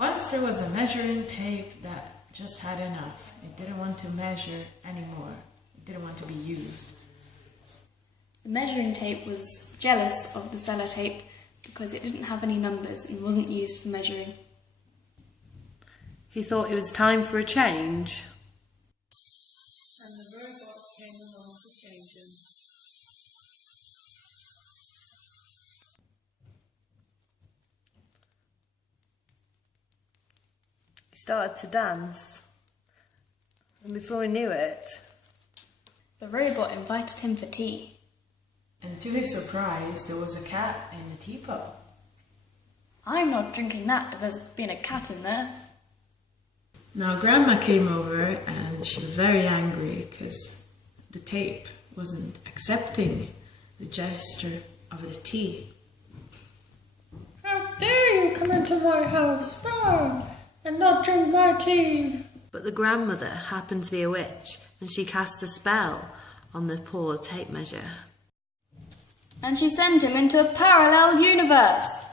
Once there was a measuring tape that just had enough. It didn't want to measure anymore. It didn't want to be used. The measuring tape was jealous of the sellotape because it didn't have any numbers and wasn't used for measuring. He thought it was time for a change. And the robot came along to change him. He started to dance, and before he knew it, The robot invited him for tea. And to his surprise, there was a cat in the teapot. I'm not drinking that if there's been a cat in there. Now Grandma came over and she was very angry because the tape wasn't accepting the gesture of the tea. How dare you come into my house, and not drink my tea? but the grandmother happened to be a witch, and she cast a spell on the poor tape measure. And she sent him into a parallel universe.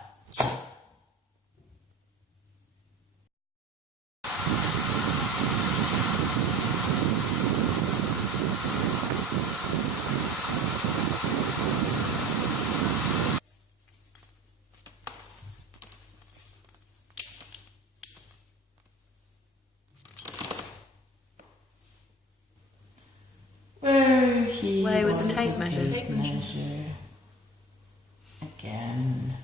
Where he Where was the tape a measure? Tape measure. Again.